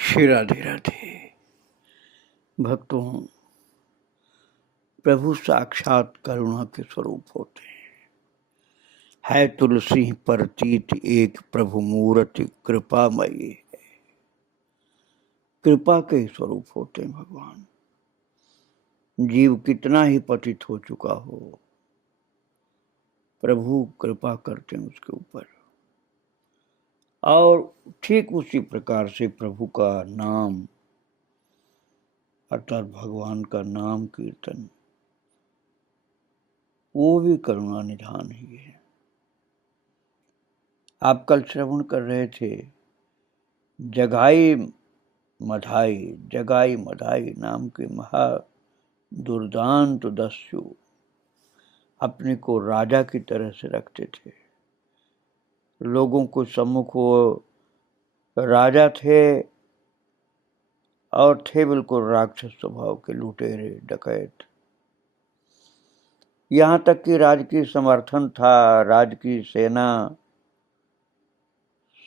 श्री राधे राधे। भक्तों, प्रभु साक्षात करुणा के स्वरूप होते हैं। है तुलसी परतीत एक प्रभु मूर्ति कृपामयी है। कृपा के स्वरूप होते हैं भगवान। जीव कितना ही पतित हो चुका हो, प्रभु कृपा करते हैं उसके ऊपर। और ठीक उसी प्रकार से प्रभु का नाम अर्थात भगवान का नाम कीर्तन, वो भी करुणा निधान ही है। आप कल श्रवण कर रहे थे जगाई मधाई नाम के महा दुर्दांत दस्यु अपने को राजा की तरह से रखते थे। लोगों को सम्मुख वो राजा थे और थे बिल्कुल राक्षस स्वभाव के, लुटेरे डकैत। यहाँ तक कि राजकीय समर्थन था, राजकीय सेना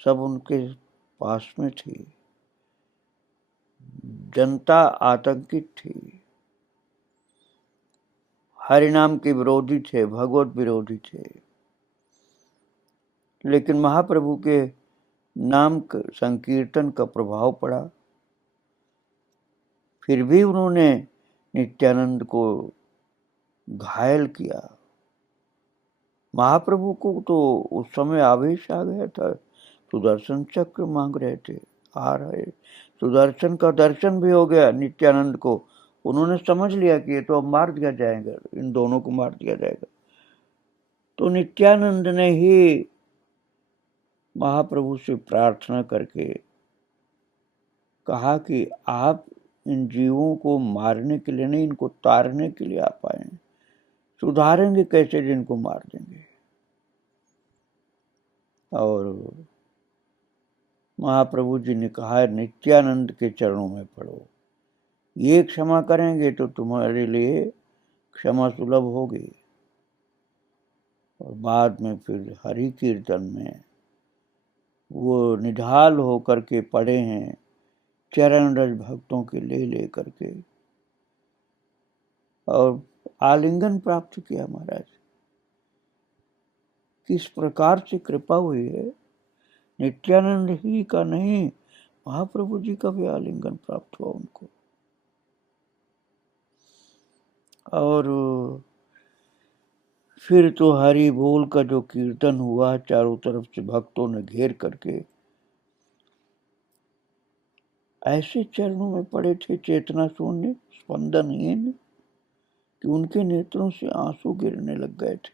सब उनके पास में थी। जनता आतंकित थी, हरिनाम के विरोधी थे, भगवत विरोधी थे। लेकिन महाप्रभु के नाम संकीर्तन का प्रभाव पड़ा। फिर भी उन्होंने नित्यानंद को घायल किया। महाप्रभु को तो उस समय आवेश आ गया था, सुदर्शन चक्र मांग रहे थे, आ रहे। सुदर्शन का दर्शन भी हो गया नित्यानंद को। उन्होंने समझ लिया कि ये तो अब मार दिया जाएगा, इन दोनों को मार दिया जाएगा। तो नित्यानंद ने ही महाप्रभु से प्रार्थना करके कहा कि आप इन जीवों को मारने के लिए नहीं, इनको तारने के लिए आप आए। सुधारेंगे कैसे जिनको मार देंगे। और महाप्रभु जी ने कहा नित्यानंद के चरणों में पड़ो, ये क्षमा करेंगे तो तुम्हारे लिए क्षमा सुलभ होगी। और बाद में फिर हरि कीर्तन में वो निढाल होकर के पड़े हैं, चरण रज भक्तों के ले करके, और आलिंगन प्राप्त किया। महाराज किस प्रकार से कृपा हुई है, नित्यानंद ही का नहीं, महाप्रभु जी का भी आलिंगन प्राप्त हुआ उनको। और फिर तो हरि बोल का जो कीर्तन हुआ, चारों तरफ से भक्तों ने घेर करके ऐसे चरणों में पड़े थे, चेतना शून्य, स्पंदनहीन, कि उनके नेत्रों से आंसू गिरने लग गए थे।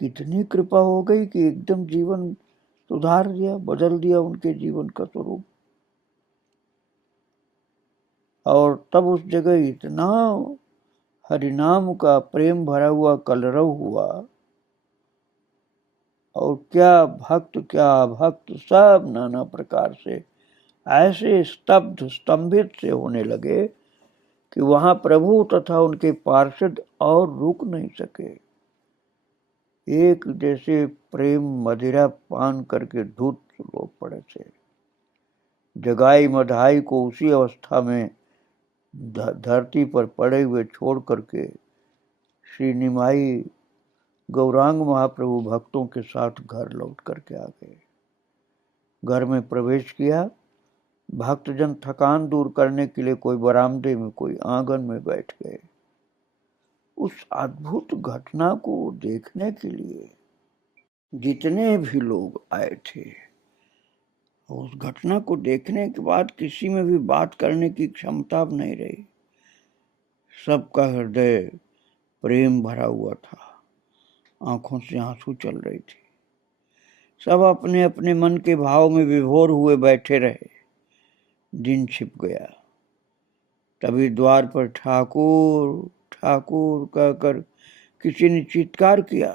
कितनी कृपा हो गई कि एकदम जीवन सुधार दिया, बदल दिया उनके जीवन का स्वरूप। और तब उस जगह इतना हरिनाम का प्रेम भरा हुआ कलरव हुआ, और क्या भक्त सब नाना प्रकार से ऐसे स्तंभित से होने लगे कि वहां प्रभु तथा उनके पार्षद और रुक नहीं सके। एक जैसे प्रेम मदिरा पान करके धूत लोग पड़े थे। जगाई मधाई को उसी अवस्था में धरती पर पड़े हुए छोड़ करके श्री निमाई गौरांग महाप्रभु भक्तों के साथ घर लौट करके आ गए। घर में प्रवेश किया। भक्तजन थकान दूर करने के लिए कोई बरामदे में, कोई आंगन में बैठ गए। उस अद्भुत घटना को देखने के लिए जितने भी लोग आए थे, उस घटना को देखने के बाद किसी में भी बात करने की क्षमता अब नहीं रही। सबका हृदय प्रेम भरा हुआ था, आंखों से आंसू चल रही थी। सब अपने अपने मन के भाव में विभोर हुए बैठे रहे। दिन छिप गया। तभी द्वार पर ठाकुर ठाकुर कहकर किसी ने चित्कार किया।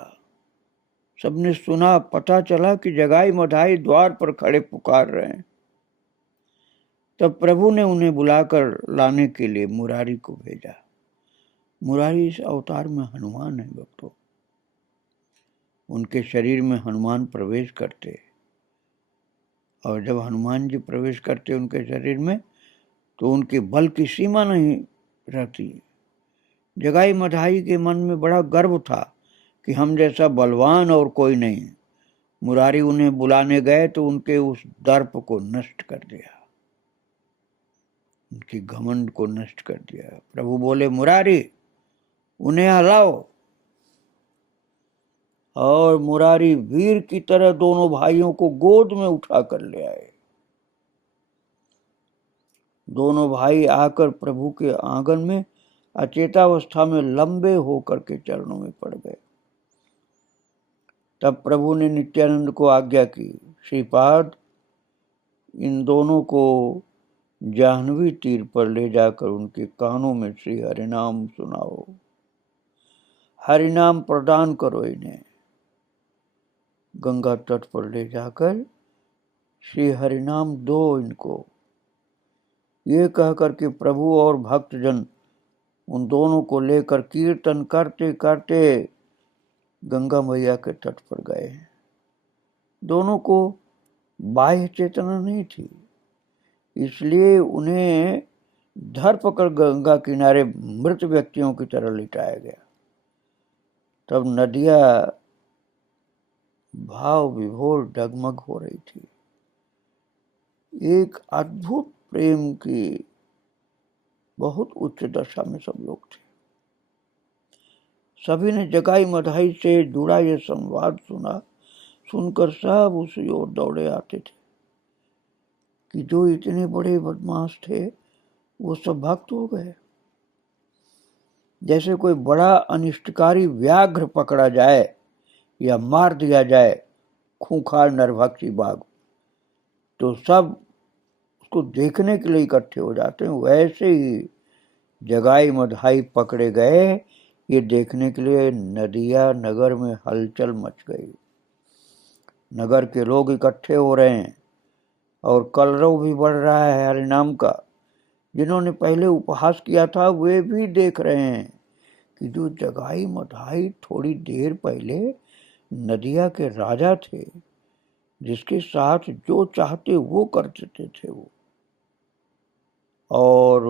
सबने सुना, पता चला कि जगाई मधाई द्वार पर खड़े पुकार रहे हैं। तब प्रभु ने उन्हें बुलाकर लाने के लिए मुरारी को भेजा। मुरारी इस अवतार में हनुमान है भक्तों। उनके शरीर में हनुमान प्रवेश करते और जब हनुमान जी प्रवेश करते उनके शरीर में तो उनके बल की सीमा नहीं रहती। जगाई मधाई के मन में बड़ा गर्व था कि हम जैसा बलवान और कोई नहीं। मुरारी उन्हें बुलाने गए तो उनके उस दर्प को नष्ट कर दिया, उनकी घमंड को नष्ट कर दिया। प्रभु बोले, मुरारी उन्हें हलाओ। और मुरारी वीर की तरह दोनों भाइयों को गोद में उठा कर ले आए। दोनों भाई आकर प्रभु के आंगन में अचेतावस्था में लंबे होकर के चरणों में पड़ गए। तब प्रभु ने नित्यानंद को आज्ञा की, श्रीपाद इन दोनों को जाह्नवी तीर पर ले जाकर उनके कानों में श्री हरिनाम सुनाओ, हरिनाम प्रदान करो। इन्हें गंगा तट पर ले जाकर श्री हरिनाम दो इनको। ये कहकर के प्रभु और भक्तजन उन दोनों को लेकर कीर्तन करते करते गंगा मैया के तट पर गए। दोनों को बाह्य चेतना नहीं थी, इसलिए उन्हें धर पकड़ गंगा किनारे मृत व्यक्तियों की तरह लिटाया गया। तब नदियां भाव विभोर डगमग हो रही थी। एक अद्भुत प्रेम की बहुत उच्च दशा में सब लोग थे। सभी ने जगाई मधाई से जुड़ा यह संवाद सुना। सुनकर सब उसी ओर दौड़े आते थे कि जो इतने बड़े बदमाश थे वो सब भक्त हो गए। जैसे कोई बड़ा अनिष्टकारी व्याघ्र पकड़ा जाए या मार दिया जाए, खूंखार नरभक्षी बाघ, तो सब उसको देखने के लिए इकट्ठे हो जाते हैं। वैसे ही जगाई मधाई पकड़े गए, ये देखने के लिए नदिया नगर में हलचल मच गई। नगर के लोग इकट्ठे हो रहे हैं और कलरव भी बढ़ रहा है हरिनाम का। जिन्होंने पहले उपहास किया था वे भी देख रहे हैं कि जो जगाई मधाई थोड़ी देर पहले नदिया के राजा थे, जिसके साथ जो चाहते वो कर देते थे वो, और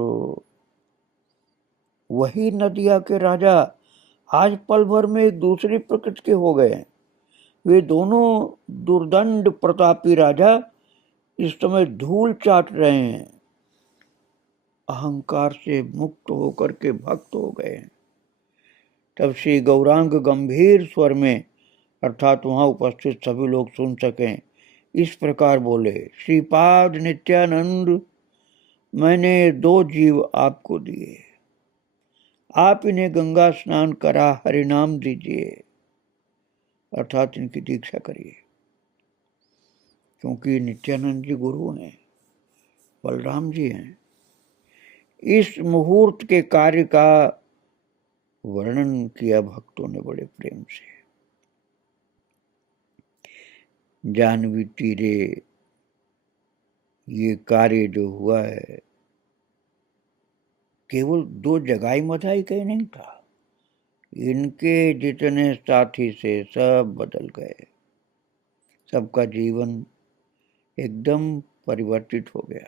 वही नदिया के राजा आज पल भर में एक दूसरी प्रकृति के हो गए। वे दोनों दुर्दंड प्रतापी राजा इस समय धूल चाट रहे हैं, अहंकार से मुक्त होकर के भक्त हो गए। तब श्री गौरांग गंभीर स्वर में, अर्थात वहां उपस्थित सभी लोग सुन सकें, इस प्रकार बोले, श्रीपाद नित्यानंद, मैंने दो जीव आपको दिए, आप इन्हें गंगा स्नान करा हरिनाम दीजिए, अर्थात इनकी दीक्षा करिए। क्योंकि नित्यानंद जी गुरु हैं, बलराम जी हैं। इस मुहूर्त के कार्य का वर्णन किया भक्तों ने बड़े प्रेम से। जाह्नवी तीरे ये कार्य जो हुआ है केवल दो जगाई मधाई का ही नहीं था, इनके जितने साथी से सब बदल गए। सबका जीवन एकदम परिवर्तित हो गया।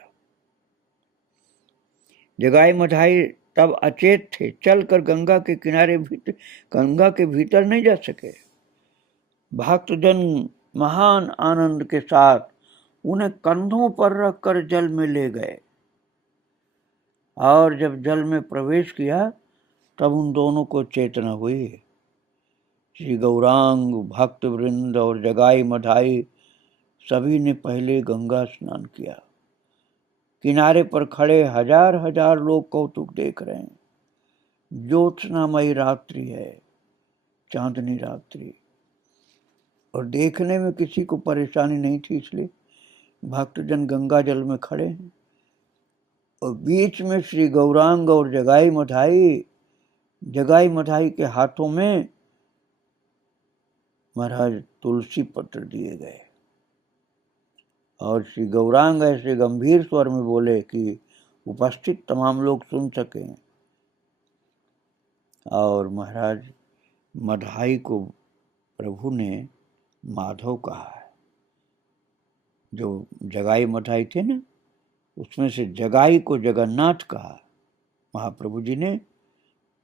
जगाई मधाई तब अचेत थे, चलकर गंगा के किनारे गंगा के भीतर नहीं जा सके। भक्तजन महान आनंद के साथ उन्हें कंधों पर रखकर जल में ले गए, और जब जल में प्रवेश किया तब उन दोनों को चेतना हुई। श्री गौरांग, भक्त वृंद और जगाई मधाई सभी ने पहले गंगा स्नान किया। किनारे पर खड़े हजार हजार लोग कौतुक देख रहे हैं। ज्योत्सनामयी रात्रि है, चांदनी रात्रि, और देखने में किसी को परेशानी नहीं थी, इसलिए भक्तजन गंगा जल में खड़े हैं। और बीच में श्री गौरांग और जगाई मधाई के हाथों में महाराज तुलसी पत्र दिए गए, और श्री गौरांग ऐसे गंभीर स्वर में बोले कि उपस्थित तमाम लोग सुन सकें। और महाराज मधाई को प्रभु ने माधव कहा है। जो जगाई मठाई थे ना, उसमें से जगाई को जगन्नाथ कहा। महाप्रभु जी ने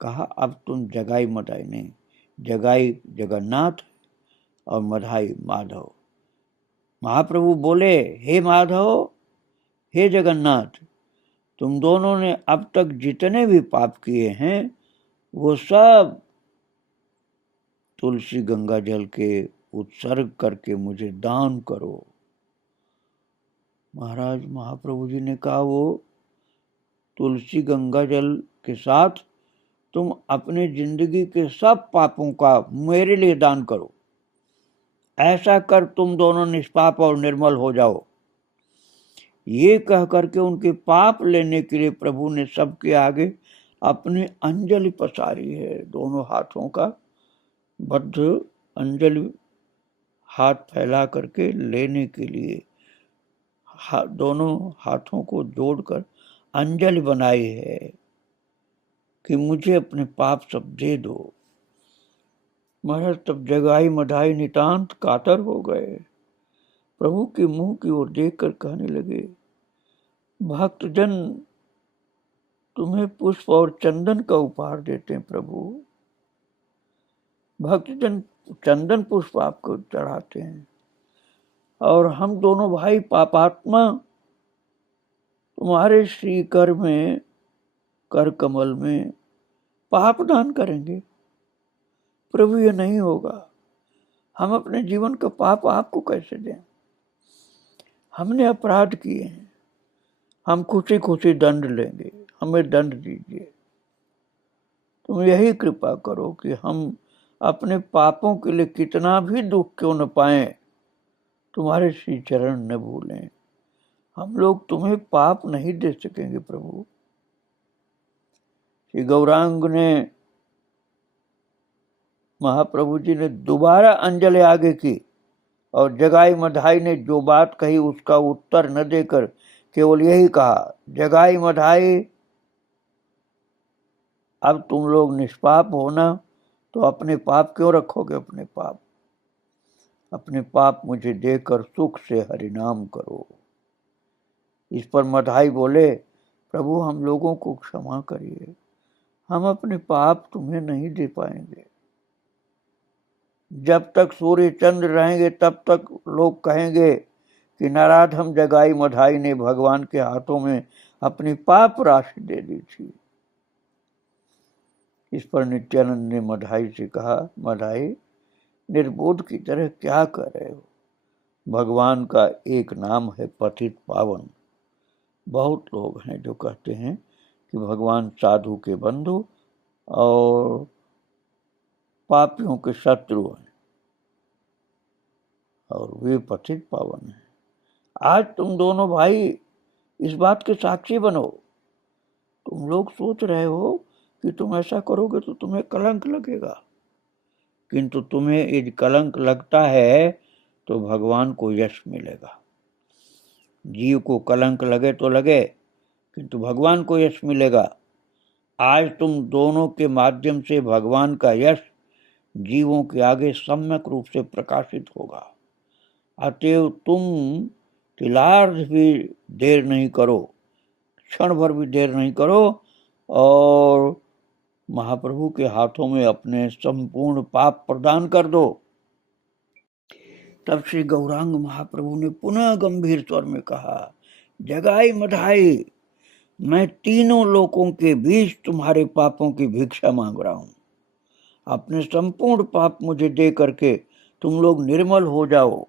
कहा अब तुम जगाई मठाई नहीं, जगाई जगन्नाथ और मधाई माधव। महाप्रभु बोले, हे माधव, हे जगन्नाथ, तुम दोनों ने अब तक जितने भी पाप किए हैं वो सब तुलसी गंगा जल के उत्सर्ग करके मुझे दान करो। महाराज महाप्रभु जी ने कहा, वो तुलसी गंगा जल के साथ तुम अपने जिंदगी के सब पापों का मेरे लिए दान करो। ऐसा कर तुम दोनों निष्पाप और निर्मल हो जाओ। ये कह करके उनके पाप लेने के लिए प्रभु ने सबके आगे अपनी अंजलि पसारी है। दोनों हाथों का बद्ध अंजलि, हाथ फैला करके लेने के लिए दोनों हाथों को जोड़कर अंजलि बनाई है कि मुझे अपने पाप सब दे दो। महाराज तब जगाई मधाई नितांत कातर हो गए, प्रभु के मुंह की ओर देखकर कहने लगे, भक्तजन तुम्हें पुष्प और चंदन का उपहार देते हैं प्रभु। भक्तजन चंदन पुष्प आपको चढ़ाते हैं और हम दोनों भाई पापात्मा तुम्हारे श्री कर में, कर कमल में पाप दान करेंगे। प्रभु ये नहीं होगा, हम अपने जीवन का पाप आपको कैसे दें? हमने अपराध किए हैं, हम खुशी खुशी दंड लेंगे, हमें दंड दीजिए। तुम यही कृपा करो कि हम अपने पापों के लिए कितना भी दुख क्यों न पाए, तुम्हारे श्री चरण न भूलें। हम लोग तुम्हें पाप नहीं दे सकेंगे प्रभु। श्री गौरांग ने, महाप्रभु जी ने दोबारा अंजलि आगे की और जगाई मधाई ने जो बात कही उसका उत्तर न देकर केवल यही कहा, जगाई मधाई, अब तुम लोग निष्पाप होना तो अपने पाप क्यों रखोगे? अपने पाप मुझे देकर सुख से हरिनाम करो। इस पर मधाई बोले, प्रभु हम लोगों को क्षमा करिए, हम अपने पाप तुम्हें नहीं दे पाएंगे। जब तक सूर्य चंद्र रहेंगे तब तक लोग कहेंगे कि नराधम जगाई मधाई ने भगवान के हाथों में अपनी पाप राशि दे दी थी। इस पर नित्यानंद ने मधाई से कहा, मधाई निर्बोध की तरह क्या कर रहे हो? भगवान का एक नाम है पतित पावन। बहुत लोग हैं जो कहते हैं कि भगवान साधु के बंधु और पापियों के शत्रु हैं और वे पतित पावन हैं। आज तुम दोनों भाई इस बात के साक्षी बनो। तुम लोग सोच रहे हो कि तुम ऐसा करोगे तो तुम्हें कलंक लगेगा, किंतु तुम्हें यदि कलंक लगता है तो भगवान को यश मिलेगा। जीव को कलंक लगे तो लगे, किंतु भगवान को यश मिलेगा। आज तुम दोनों के माध्यम से भगवान का यश जीवों के आगे सम्यक रूप से प्रकाशित होगा। अतएव तुम तिलार्ध भी देर नहीं करो, क्षण भर भी देर नहीं करो और महाप्रभु के हाथों में अपने संपूर्ण पाप प्रदान कर दो। तब श्री गौरांग महाप्रभु ने पुनः गंभीर स्वर में कहा, जगाई मधाई, मैं तीनों लोकों के बीच तुम्हारे पापों की भिक्षा मांग रहा हूं। अपने संपूर्ण पाप मुझे दे करके तुम लोग निर्मल हो जाओ।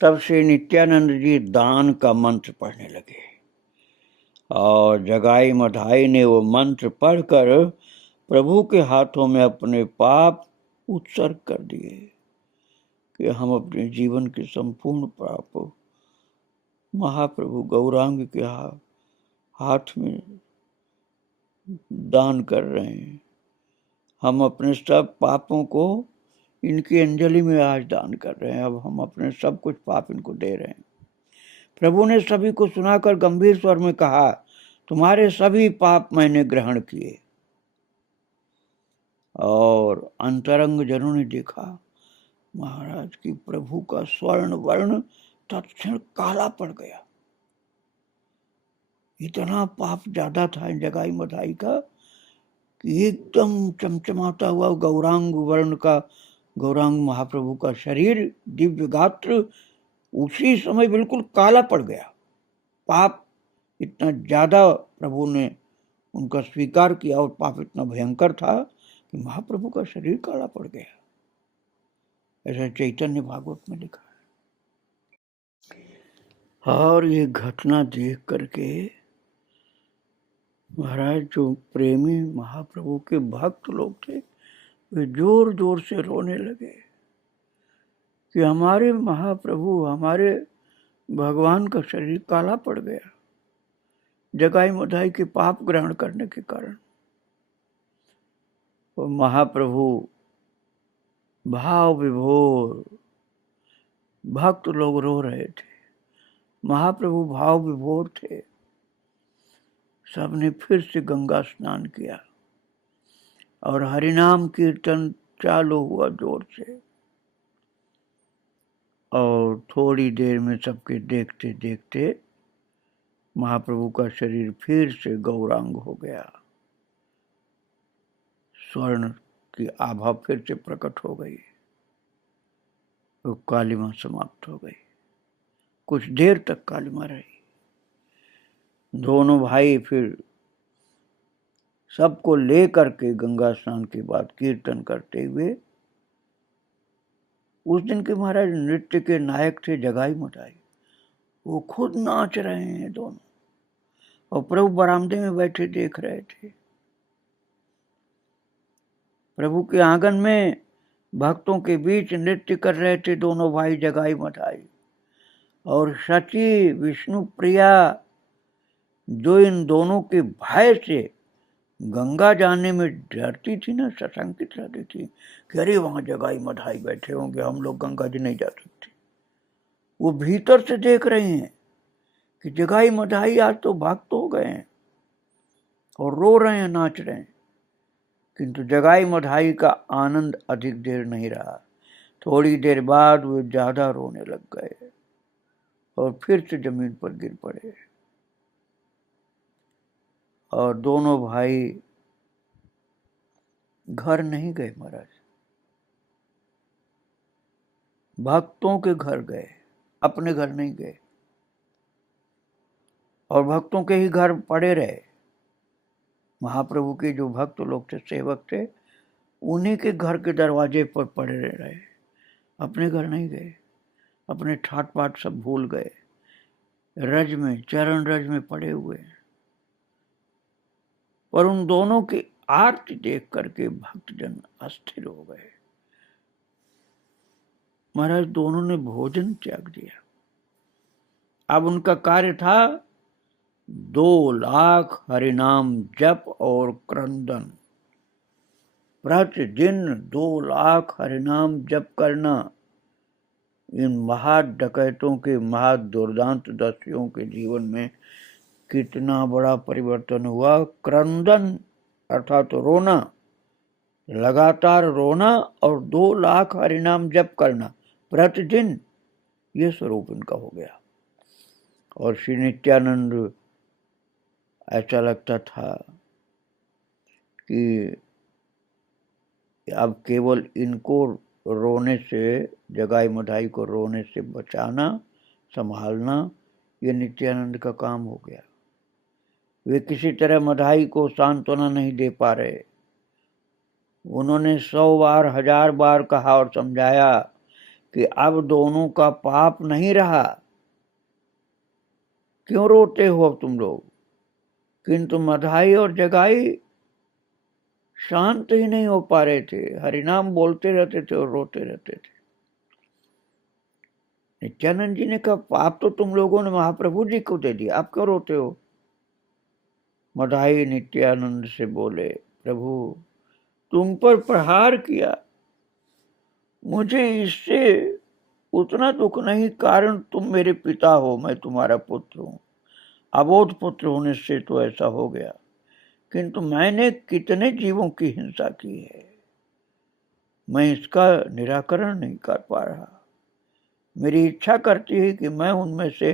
तब श्री नित्यानंद जी दान का मंत्र पढ़ने लगे और जगाई मधाई ने वो मंत्र पढ़कर प्रभु के हाथों में अपने पाप उत्सर्ग कर दिए कि हम अपने जीवन के संपूर्ण पाप महाप्रभु गौरांग के हाथ में दान कर रहे हैं। हम अपने सब पापों को इनकी अंजलि में आज दान कर रहे हैं। अब हम अपने सब कुछ पाप इनको दे रहे हैं। प्रभु ने सभी को सुनाकर गंभीर स्वर में कहा, तुम्हारे सभी पाप मैंने ग्रहण किए। और अंतरंग जनों ने देखा महाराज की प्रभु का स्वर्ण वर्ण तत्क्षण काला पड़ गया। इतना पाप ज्यादा था जगाई मधाई का कि एकदम चमचमाता हुआ गौरांग वर्ण का, गौरांग महाप्रभु का शरीर, दिव्य गात्र, उसी समय बिल्कुल काला पड़ गया। पाप इतना ज्यादा प्रभु ने उनका स्वीकार किया और पाप इतना भयंकर था कि महाप्रभु का शरीर काला पड़ गया। ऐसा चैतन्य भागवत में लिखा है। और ये घटना देख करके महाराज जो प्रेमी महाप्रभु के भक्त लोग थे वे जोर जोर से रोने लगे कि हमारे महाप्रभु, हमारे भगवान का शरीर काला पड़ गया जगाई मधाई के पाप ग्रहण करने के कारण। वो महाप्रभु भाव विभोर, भक्त लोग रो रहे थे, महाप्रभु भाव विभोर थे। सबने फिर से गंगा स्नान किया और हरिनाम कीर्तन चालू हुआ जोर से। और थोड़ी देर में सबके देखते देखते महाप्रभु का शरीर फिर से गौरांग हो गया। स्वर्ण की आभा फिर से प्रकट हो गई, तो कालिमा समाप्त हो गई। कुछ देर तक कालिमा रही। दोनों भाई फिर सबको लेकर के गंगा स्नान के बाद कीर्तन करते हुए, उस दिन के महाराज नृत्य के नायक थे जगाई मधाई, वो खुद नाच रहे हैं दोनों, और प्रभु बरामदे में बैठे देख रहे थे। प्रभु के आंगन में भक्तों के बीच नृत्य कर रहे थे दोनों भाई जगाई मधाई। और शची विष्णु प्रिया जो इन दोनों के भय से गंगा जाने में डरती थी ना, सशंकित रहती थी कि अरे वहां जगाई मधाई बैठे होंगे, हम लोग गंगा जी नहीं जा सकते। वो भीतर से देख रहे हैं कि जगाई मधाई आज तो भक्त हो गए हैं और रो रहे हैं, नाच रहे हैं। किंतु जगाई मधाई का आनंद अधिक देर नहीं रहा। थोड़ी देर बाद वे ज्यादा रोने लग गए और फिर से जमीन पर गिर पड़े। और दोनों भाई घर नहीं गए महाराज, भक्तों के घर गए, अपने घर नहीं गए। और भक्तों के ही घर पड़े रहे। महाप्रभु के जो भक्त लोग थे, सेवक थे, उन्हीं के घर के दरवाजे पर पड़े रहे, अपने घर नहीं गए। अपने ठाट पाट सब भूल गए, रज में, चरण रज में पड़े हुए। पर उन दोनों की आरती देख करके भक्तजन अस्थिर हो गए। महाराज दोनों ने भोजन त्याग दिया। अब उनका कार्य था 2 लाख हरिनाम जप और क्रंदन। प्रतिदिन 2 लाख हरिनाम जप करना। इन महाडकैतों के, महादुर्दांत दस्युओं के जीवन में कितना बड़ा परिवर्तन हुआ। क्रंदन अर्थात रोना, लगातार रोना, और 2 लाख हरिनाम जप करना प्रतिदिन, ये स्वरूप इनका हो गया। और श्री नित्यानंद ऐसा लगता था कि अब केवल इनको रोने से, जगाई मधाई को रोने से बचाना, संभालना, ये नित्यानंद का काम हो गया। वे किसी तरह मधाई को सांत्वना नहीं दे पा रहे। उन्होंने 100 बार, 1000 बार कहा और समझाया कि अब दोनों का पाप नहीं रहा, क्यों रोते हो तुम लोग। किंतु मधाई और जगाई शांत ही नहीं हो पा रहे थे, हरिनाम बोलते रहते थे और रोते रहते थे। नित्यानंद जी ने कहा, पाप तो तुम लोगों ने महाप्रभु जी को दे दिया, आप क्यों रोते हो। मधाई नित्यानंद से बोले, प्रभु तुम पर प्रहार किया, मुझे इससे उतना दुख नहीं, कारण तुम मेरे पिता हो, मैं तुम्हारा पुत्र हूं। अबोध पुत्र होने से तो ऐसा हो गया, किंतु मैंने कितने जीवों की हिंसा की है, मैं इसका निराकरण नहीं कर पा रहा। मेरी इच्छा करती है कि मैं उनमें से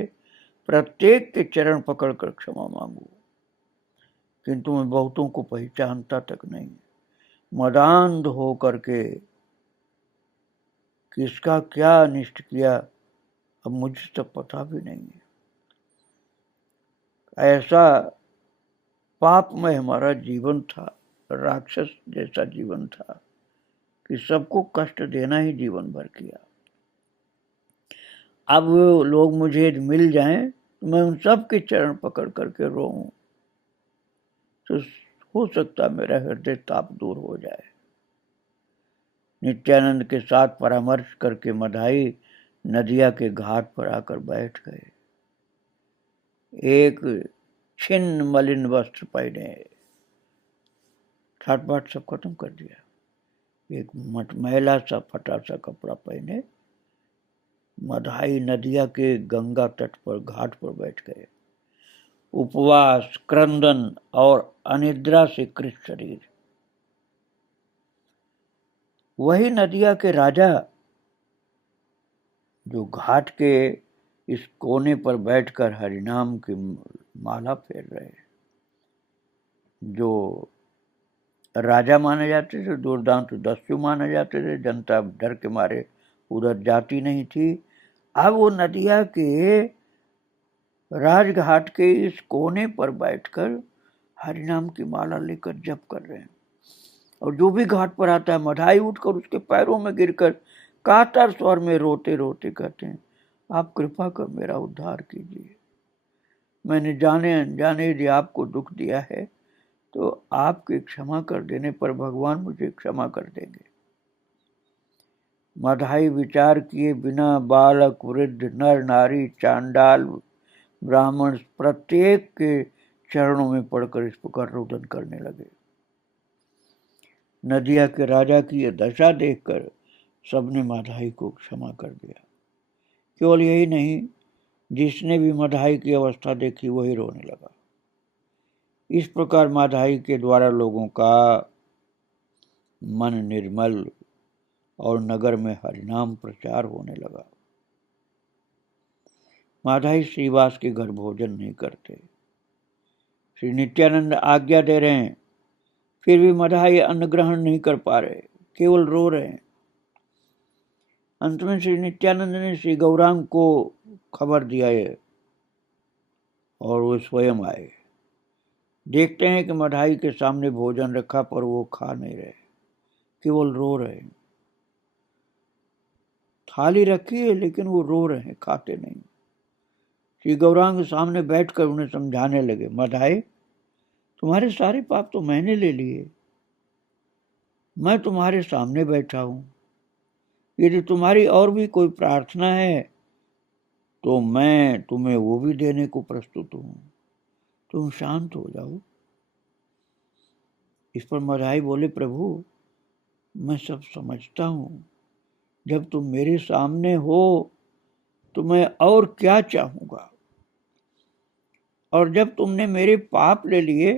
प्रत्येक के चरण पकड़कर क्षमा मांगू, किंतु मैं बहुतों को पहचानता तक नहीं। मदान्ध हो करके किसका क्या अनिष्ट किया अब मुझे तो पता भी नहीं है। ऐसा पाप में हमारा जीवन था, राक्षस जैसा जीवन था कि सबको कष्ट देना ही जीवन भर किया। अब वो लोग मुझे मिल जाएं तो मैं उन सब के चरण पकड़ करके रोऊं, तो हो सकता मेरा हृदय ताप दूर हो जाए। नित्यानंद के साथ परामर्श करके मधाई नदिया के घाट पर आकर बैठ गए। एक छिन्न मलिन वस्त्र पहने, ठाट बाट सब खत्म कर दिया। एक मैला सा फटा सा कपड़ा पहने मधाई नदिया के गंगा तट पर घाट पर बैठ गए। उपवास, क्रंदन और अनिद्रा से कृत शरीर। वही नदिया के राजा जो घाट के इस कोने पर बैठकर हरिनाम की माला फेर रहे, जो राजा माने जाते थे, दुर्दांत दस्यु माने जाते थे, जनता डर के मारे उधर जाती नहीं थी। अब वो नदिया के राजघाट के इस कोने पर बैठकर हरिनाम की माला लेकर जप कर रहे हैं। और जो भी घाट पर आता है मधाई उठकर उसके पैरों में गिरकर कातर स्वर में रोते रोते कहते हैं, आप कृपा कर मेरा उद्धार कीजिए। मैंने जाने अनजाने यदि आपको दुख दिया है तो आपके क्षमा कर देने पर भगवान मुझे क्षमा कर देंगे। मधाई विचार किए बिना बालक, वृद्ध, नर, नारी, चांडाल, ब्राह्मण प्रत्येक के चरणों में पड़कर इस प्रकार रोदन करने लगे। नदिया के राजा की यह दशा देखकर सबने मधाई को क्षमा कर दिया। केवल यही नहीं, जिसने भी मधाई की अवस्था देखी वही रोने लगा। इस प्रकार मधाई के द्वारा लोगों का मन निर्मल और नगर में हरिनाम प्रचार होने लगा। मधाई श्रीवास के घर भोजन नहीं करते। श्री नित्यानंद आज्ञा दे रहे हैं, फिर भी मधाई अन्न ग्रहण नहीं कर पा रहे, केवल रो रहे हैं। अंत में श्री नित्यानंद ने श्री गौरांग को खबर दिया है और वो स्वयं आए। देखते हैं कि मधाई के सामने भोजन रखा पर वो खा नहीं रहे, केवल रो रहे हैं। थाली रखी है लेकिन वो रो रहे हैं, खाते नहीं। श्री गौरांग सामने बैठकर उन्हें समझाने लगे, मधाई तुम्हारे सारे पाप तो मैंने ले लिए, मैं तुम्हारे सामने बैठा हूं। यदि तुम्हारी और भी कोई प्रार्थना है तो मैं तुम्हें वो भी देने को प्रस्तुत हूं, तुम शांत हो जाओ। इस पर मधाई बोले, प्रभु मैं सब समझता हूं, जब तुम मेरे सामने हो तो मैं और क्या चाहूंगा, और जब तुमने मेरे पाप ले लिए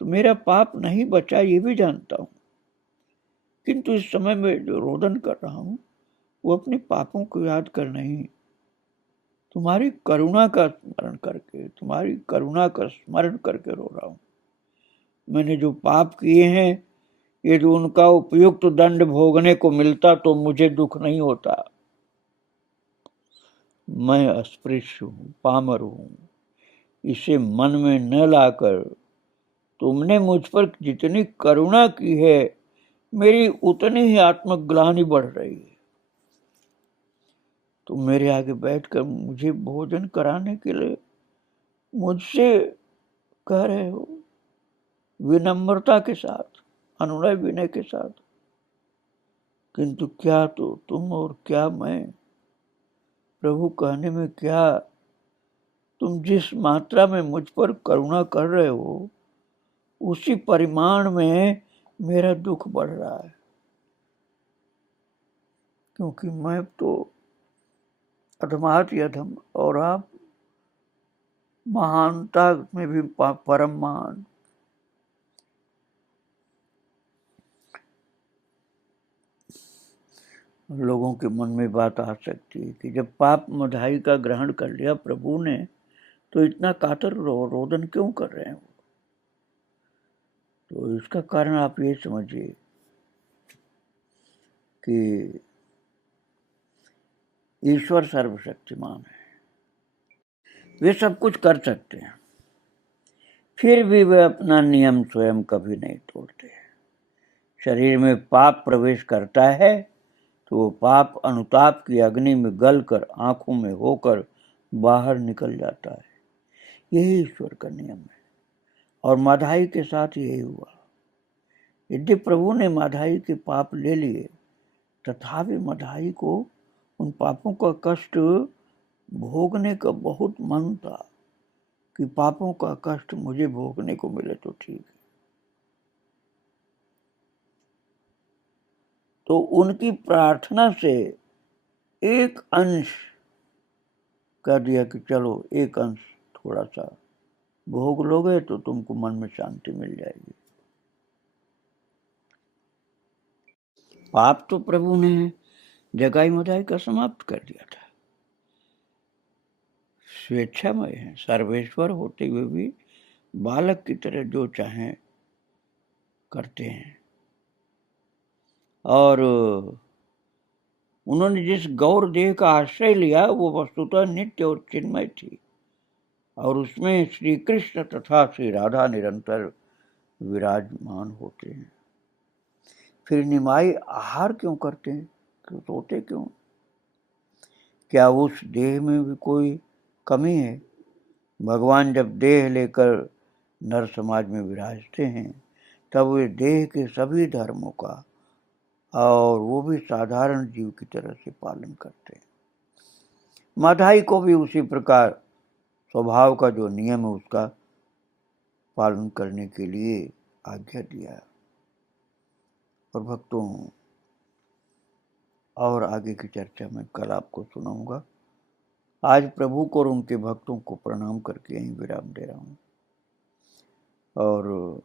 तो मेरा पाप नहीं बचा ये भी जानता हूं, किंतु इस समय में जो रोदन कर रहा हूं वो अपने पापों को याद कर नहीं, तुम्हारी करुणा का स्मरण करके, तुम्हारी करुणा का स्मरण करके रो रहा हूं। मैंने जो पाप किए हैं यदि उनका उपयुक्त दंड भोगने को मिलता तो मुझे दुख नहीं होता। मैं अस्पृश्य हूँ, पामर हूँ, इसे मन में न लाकर तुमने मुझ पर जितनी करुणा की है मेरी उतनी ही आत्मग्लानि बढ़ रही है। तुम मेरे आगे बैठकर मुझे भोजन कराने के लिए मुझसे कह रहे हो विनम्रता के साथ, अनुनय विनय के साथ, किंतु क्या तो तुम और क्या मैं। प्रभु कहने में क्या, तुम जिस मात्रा में मुझ पर करुणा कर रहे हो उसी परिमाण में मेरा दुख बढ़ रहा है, क्योंकि मैं तो अधमात अधम और आप महानता में भी परम महान। लोगों के मन में बात आ सकती है कि जब पाप मधाई का ग्रहण कर लिया प्रभु ने तो इतना कातर रोदन क्यों कर रहे हैं। तो इसका कारण आप ये समझिए कि ईश्वर सर्वशक्तिमान है, वे सब कुछ कर सकते हैं, फिर भी वे अपना नियम स्वयं कभी नहीं तोड़ते। शरीर में पाप प्रवेश करता है तो वो पाप अनुताप की अग्नि में गलकर आंखों में होकर बाहर निकल जाता है। यही ईश्वर का नियम है और माधाई के साथ यही हुआ। यदि प्रभु ने माधाई के पाप ले लिए तथापि माधाई को उन पापों का कष्ट भोगने का बहुत मन था कि पापों का कष्ट मुझे भोगने को मिले तो ठीक है। तो उनकी प्रार्थना से एक अंश कह दिया कि चलो एक अंश थोड़ा सा भोग लोगे तो तुमको मन में शांति मिल जाएगी। पाप तो प्रभु ने जगाई मदाई का समाप्त कर दिया था। स्वेच्छामय है, सर्वेश्वर होते हुए भी बालक की तरह जो चाहें करते हैं। और उन्होंने जिस गौर देह का आश्रय लिया वो वस्तुतः नित्य और चिन्मय थी और उसमें श्री कृष्ण तथा श्री राधा निरंतर विराजमान होते हैं। फिर निमाई आहार क्यों करते हैं, क्यों सोते क्यों? क्या उस देह में भी कोई कमी है? भगवान जब देह लेकर नर समाज में विराजते हैं तब वे देह के सभी धर्मों का और वो भी साधारण जीव की तरह से पालन करते हैं। माधाई को भी उसी प्रकार स्वभाव का जो नियम है उसका पालन करने के लिए आज्ञा दिया। और भक्तों, और आगे की चर्चा मैं कल आपको सुनाऊंगा। आज प्रभु को और उनके भक्तों को प्रणाम करके यहीं विराम दे रहा हूं और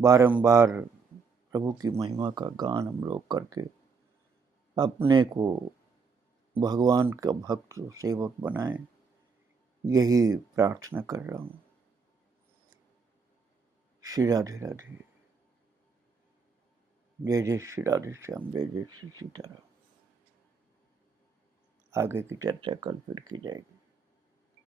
बारंबार प्रभु की महिमा का गान हम लोग करके अपने को भगवान का भक्त सेवक बनाएं, यही प्रार्थना कर रहा हूं। श्री राधे राधे। जय जय श्री राधे श्याम, जय जय श्री सीताराम। आगे की चर्चा कल फिर की जाएगी।